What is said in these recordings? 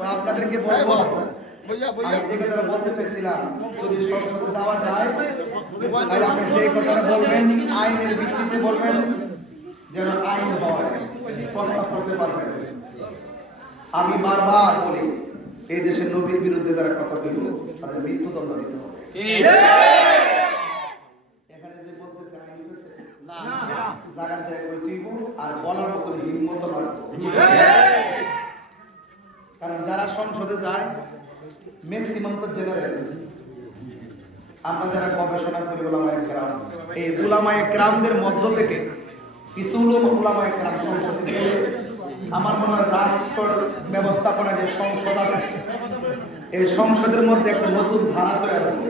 তো আপনাদেরকে বলবো, আমি যে কথাটা বলতে চাইছিলাম, যদি সংসদে যাওয়া যায় তাহলে আপনি সেই কথাটা বলবেন, আইনের ভিত্তিতে বলবেন, যেন আইন হয়, প্রস্তাব করতে পারবেন। আমি বারবার বলি, এই দেশের নবীর বিরুদ্ধে যারা কথা বলল তাদের মৃত্যুদণ্ড দিতে হবে। এখানে যে বলতেছে আইন হইতেছে না, জায়গার জায়গায় কইতেইব, আর বলার মতো হিম্মত লাগবে। কারণ যারা সংসদে যায় ম্যাক্সিমাম তো জেনারেল। আমরা যারা গবেষণা করি উলামায়ে কেরাম, এই উলামায়ে কেরামদের মধ্য থেকে কিছু উলামায়ে কেরাম সংসদে গেলে আমার মনে হয় রাষ্ট্র ব্যবস্থাপনা যে সংসদ আছে, এই সংসদের মধ্যে একটা নতুন ধারা তৈরি হবে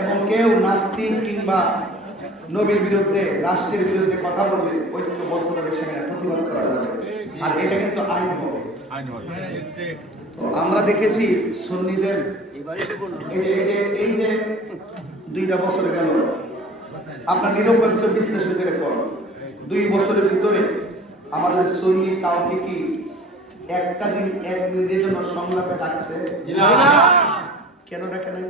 এবং কেউ নাস্তিক কিংবা নবীর বিরুদ্ধে, রাষ্ট্রের বিরুদ্ধে কথা বললে ঐক্যবদ্ধভাবে সেখানে প্রতিবাদ করা যাবে, আর এটা কিন্তু আইন হবে। তো আমরা দেখেছি সুন্নিদের এই যে 2টা বছর গেল, আপনার নিরপেক্ষ বিশ্লেষণ করে পড়, 2 বছরের ভিতরে আমাদের সুন্নি কাউকে কি একটা দিন 1 মিনিটের জন্য সংলাপে ডাকছে? কেন ডাকে নাই?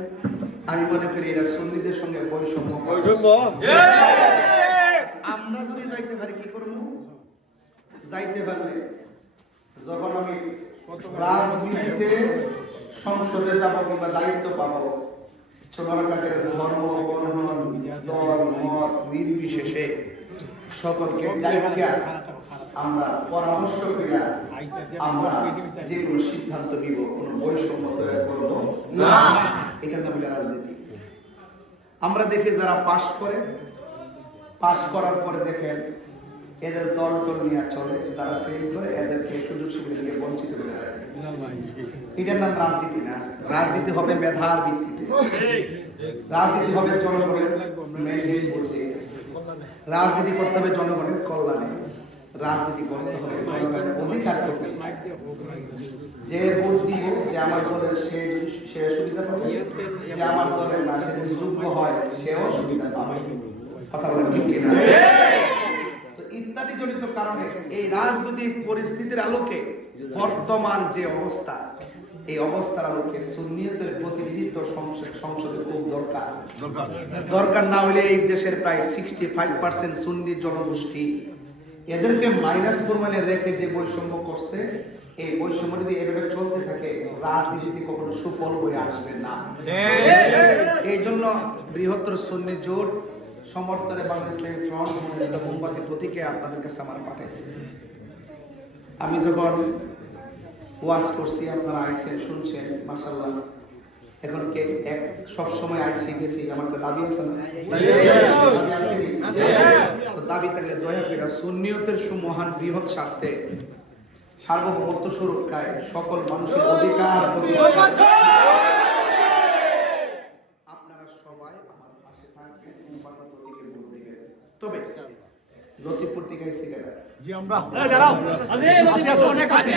আমি মনে করি এরা সুন্নিদের সঙ্গে বৈষম্য। আমরা যদি যাইতে পারি কি করবো? যাইতে পারলে যখন আমি রাজনীতিতে সংসদে যাবো কিংবা দায়িত্ব পাবো, ছোটখাটের ধর্ম, বর্ণ, দল, মত নির্বিশেষে সকলকে দায়িত্ব আমরা পরামর্শ করিয়া আমরা যে কোনো সিদ্ধান্ত নিব, কোনো বৈষম্য তৈরি করব না। এটার নাম হলো রাজনীতি। আমরা দেখি যারা পাশ করে, পাশ করার পরে দেখেন এদের দল টল নিয়ে চলে, যারা ফেল করে এদেরকে সুযোগ সুবিধা থেকে বঞ্চিত করে রাখে। এটার নাম রাজনীতি না। রাজনীতি হবে মেধার ভিত্তিতে, রাজনীতি হবে জনগণের ম্যান্ডেট বুঝে, রাজনীতি করতে হবে জনগণের কল্যাণে, রাজনীতি করতে হবে জনগণের অধিকার করতে। যে ভোট দিব, যে আমার দলের সে সুবিধা পাবে, যে আমার দলের না সে যদি যোগ্য হয় সেও সুবিধা পাবে। কথা বলেন ঠিক কিনা? তো ইত্যাদি জনিত কারণে এই রাজনৈতিক পরিস্থিতির আলোকে বর্তমান যে অবস্থা, এই অবস্থার আলোকে সুন্নিয়তের প্রতিনিধিত্ব সংসদে খুব দরকার না হলে এই দেশের প্রায় 65% সুন্নি জনগোষ্ঠী, এদেরকে -4 রেখে যে বৈষম্য করছে, এই বৈষম্য যদি এভাবে চলতে থাকে রাজনীতিতে কখনো সুফল বয়ে আসবে না। এই জন্য বৃহত্তর সুন্নি জোট সমর্থনে বাংলাদেশ ইসলামী ফ্রন্ট মোমবাতি প্রতীকে আপনাদের কাছে আমার পাঠাইছে। আমি যখন ওয়াজ করছি আপনারা আইসেন, শুনছেন, মাশাআল্লাহ। এখন কে এক সব সময় আইসি গেছি, আমার তো দাবি আছে না? দাবি আছে নি? তো দাবি থাকলে দয়া করে সুন্নিয়তের সুমহান বৃহৎ স্বার্থে সার্বভৌমত্ব সুরক্ষায় সকল মানুষের অধিকার প্রতিষ্ঠা আপনারা সবাই আমার পাশে থাকবেন, মোমবাতি প্রতীকে ভোট দিবেন। তবে লতিফপুর থেকে আইসি কেন? জি আমরা দাঁড়াও আছে অনেক আছে।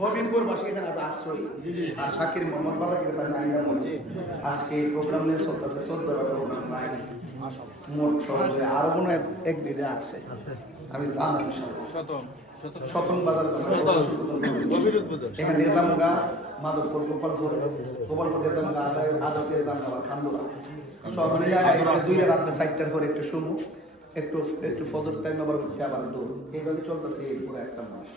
হবিবপুর বাসী এখানে আশ্রয় আর শাকির মোহাম্মদ বাবা থেকে তার নাইরা মরছে। আজকে প্রোগ্রাম নিয়ে চলতেছে 14টা প্রোগ্রাম নাই, মোট সহজে আরো কোনো এক দিনে আছে। আমি জানি শতং বাজার এখান থেকে জামুগা মাধবপুর, গোপালপুর দিয়ে জামুগা আদর দিয়ে জামুগা খান্দুরা সব মিলে 2 রাত্রে 4টার পরে একটু শুনবো, একটু ফজর টাইম আবার উঠতে আবার দৌড়, এইভাবে চলতেছে এই পুরো একটা মাস।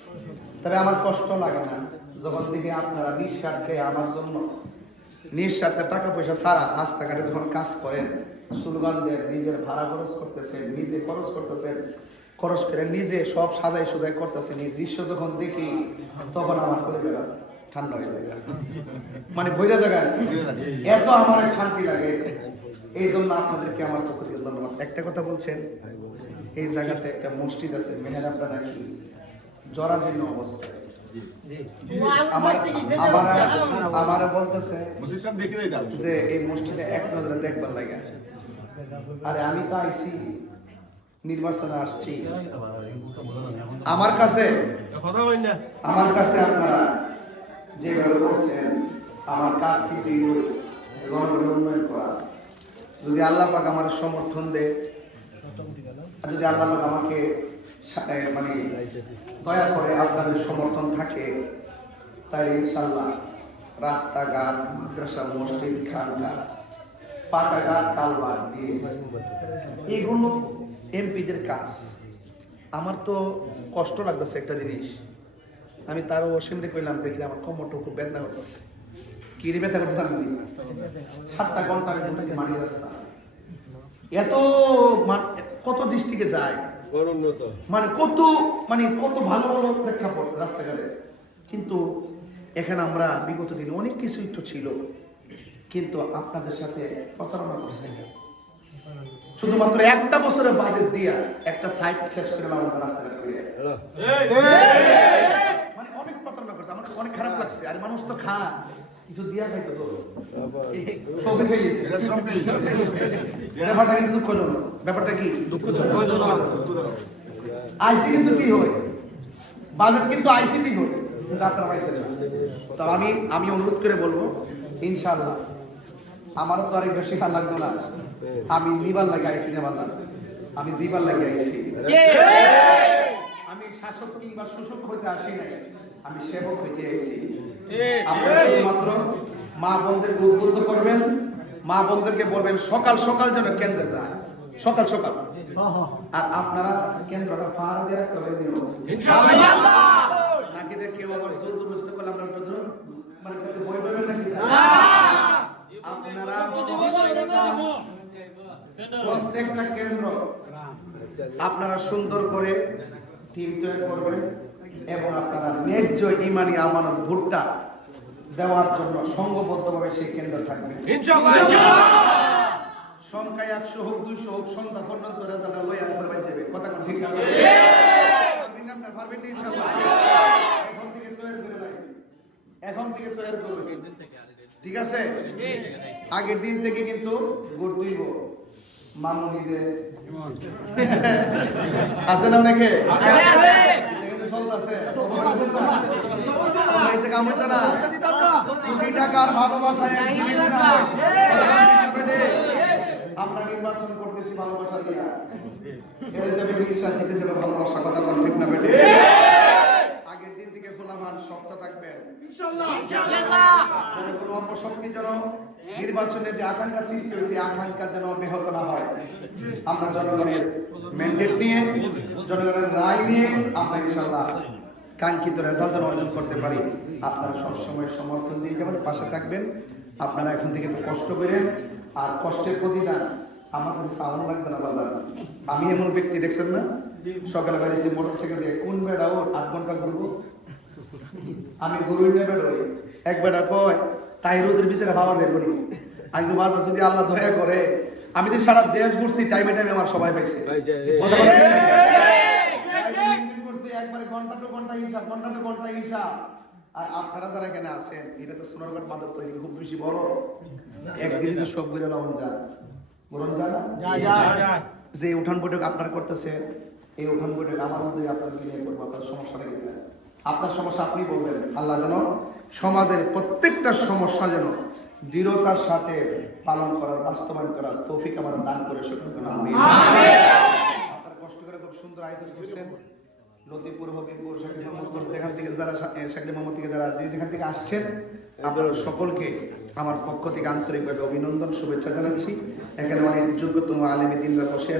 তবে আমার কষ্ট লাগে না যখন দেখি আপনারা নিঃস্বার্থে আমার জন্য, নিঃস্বার্থে টাকা পয়সা ছাড়া রাস্তাঘাটে যখন কাজ করেন, স্লোগান দেন, নিজের ভাড়া খরচ করতেছেন, নিজে খরচ করতেছেন, খরচ করে নিজে সব সাজাই সুজাই করতেছেন, এই দৃশ্য যখন দেখি তখন আমার করে যাবে ঠান্ডা হয়ে যায়, মানে বইরা জায়গায় এত আমার শান্তি লাগে। এই জন্য আপনাদেরকে আমার পক্ষ থেকে ধন্যবাদ। একটা কথা বলছেন, এই জায়গাতে একটা মসজিদ আছে, মেহেরাবটা নাকি জরাজীর্ণ অবস্থায়। আমার বলতেছে যে এই মসজিদে এক নজরে দেখবার লাগে। আরে আমি তো আইছি নির্বাচনে আসছি, আমার কাছে আপনারা যেভাবে বলছেন, আমার কাজ কিন্তু জনগণের উন্নয়ন করা, যদি আল্লাহ পাক আমার সমর্থন দেয়, আর যদি আল্লাহ পাক আমাকে মানে দয়া করে আপনাদের সমর্থন থাকে, তাই ইনশাআল্লাহ রাস্তাঘাট, মাদ্রাসা, মসজিদ, খানকা, পাকাঘাট, কালভার্ট, এগুলো এমপিদের কাজ। আমার তো কষ্ট লাগতেছে একটা জিনিস, আমি তারও অসীমরে কইলাম, দেখি আমার কোমরটা খুব বেদনা করতেছে। কি রে ব্যথা করতেছে? আমি 7টা ঘন্টা ঘুরছি মাটির রাস্তা, এত কত ডিস্ট্রিক্টে যায়, মানে কত ভালো ভালো প্রেক্ষাপট রাস্তাঘাটে, কিন্তু এখানে আমরা বিগত দিনে অনেক কিছুই তো ছিল, কিন্তু আপনাদের সাথে প্রতারণা করছে। শুধুমাত্র একটা বছরের বাজেট দিয়া একটা সাইট শেষ করে আমাদের রাস্তাঘাট করে, মানে অনেক প্রতারণা করছে। আমার অনেক খারাপ লাগছে। আর মানুষ তো খায়, কিছু দিয়া খাইতো তো সবে খাইয়েছে। ব্যাপারটা কিন্তু দুঃখজনক। ব্যাপারটা কি দুঃখজনক? আইসি কিন্তু কি হয়, বাজেট কিন্তু আইসিটি হয়, কিন্তু আপনারা পাইছেন না। তো আমি অনুরোধ করে বলবো, ইনশাআল্লাহ আমারও তো আরেক বেশি ভালো লাগতো না, আমি দিবার লাগে আইসি না বাজার, আমি দিবার লাগে আইসি। আমি শাসক কিংবা শোষক হইতে আসি নাই, আমি সেবক হইতে আইসি। আপনারা শুধুমাত্র মা বোনদেরকে উদ্বুদ্ধ করবেন, মা বোনদেরকে বলবেন সকাল সকাল যেন কেন্দ্রে যায়, সকাল সকাল। আর আপনারা কেন্দ্রটা পাহারা দিয়ে রাখতে হবে ইনশাআল্লাহ। নাকি দেখ কেউ আবার জোর জবরদস্ত করলে আমরা মানে তাকে ভয় পাবেন নাকি? আপনারা প্রত্যেকটা কেন্দ্র আপনারা সুন্দর করে টিম তৈরি করবেন এবং আপনারা ন্যায্য ইমানি আমানত ভোটটা দেওয়ার জন্য সংঘবদ্ধভাবে সেই কেন্দ্র থাকবে সংখ্যায় 100 হোক 200 হোক, সন্ধ্যা পর্যন্ত রেজাল্ট লইয়া করবে যাবে। কথা কোন ঠিক না? আপনারা পারবেন ইনশাআল্লাহ। এখন থেকে তৈরি করবেন, ঠিক আছে? আগের দিন থেকে কিন্তু ভোট দিব মামুনিদের আছে না, অনেকে আমরা নির্বাচন করতেছি ভালোবাসা দিয়া, জিতে যাবে ভালোবাসা। কথা বল ঠিক না বেটে? আগের দিন থেকে ফুলামান শক্ত থাকবেন কোনো অপশক্তি যেন নির্বাচনের যে আকাঙ্ক্ষা সৃষ্টি হয়েছে, আকাঙ্ক্ষা যেন ব্যাহত না হয়। আমরা জনগণের ম্যান্ডেট নিয়ে, জনগণের রায় নিয়ে আমরা ইনশাআল্লাহ কাঙ্ক্ষিত রেজাল্ট যেন অর্জন করতে পারি। আপনারা সবসময় সমর্থন দিয়ে যাবেন, পাশে থাকবেন। আপনারা এখন থেকে একটু কষ্ট করেন, আর কষ্টের প্রতিদান আমার কাছে সাউন্ড লাগবে না বাজার। আমি এমন ব্যক্তি দেখছেন না, সকালে বেরিয়েছি মোটরসাইকেল দিয়ে, কোন বেড়া ওর 8 ঘন্টা ঘুরবো, আমি গরু নেবে এক বেড়া কয় তাই রোজের বিচারে ভাবা যায় বলি। আমি বাজার যদি আল্লাহ দয়া করে, আমি তো সারা দেশ ঘুরছি, টাইমে টাইমে আমার সবাই পাইছে, একবারে ঘন্টা টু ঘন্টা হিসাব, ঘন্টা টু ঘন্টা হিসাব। আর আপনারা যারা এখানে আছেন, এটা তো সোনারঘাট মাদক তৈরি খুব বেশি বড়, একদিনই তো সব গুলো লবণ যায়, বলুন যায় না? যে উঠান বৈঠক আপনারা করতেছেন, এই উঠান বৈঠক আমার মধ্যে আপনারা মিলিয়ে করবো। আপনার সমস্যাটা কি? আপনার সমস্যা আপনি বলবেন। আল্লাহ যেন সমাজের প্রত্যেকটা সমস্যা যেন দৃঢ়তার সাথে পালন করার, বাস্তবায়ন করার তৌফিক আমরা দান করে সকলকে আমিন। আপনারা কষ্ট করে খুব সুন্দর আয়োজন করছেন। লতিপুর, হবিবপুর, শাকিল মোহাম্মদপুর, যেখান থেকে যারা শাকিল মোহাম্মদ থেকে যারা যেখান থেকে আসছেন, আপনারা সকলকে আমার পক্ষ থেকে আন্তরিকভাবে অভিনন্দন, শুভেচ্ছা জানাচ্ছি। এখানে অনেক যোগ্যতম আলেম দ্বীনরা বসে আছে।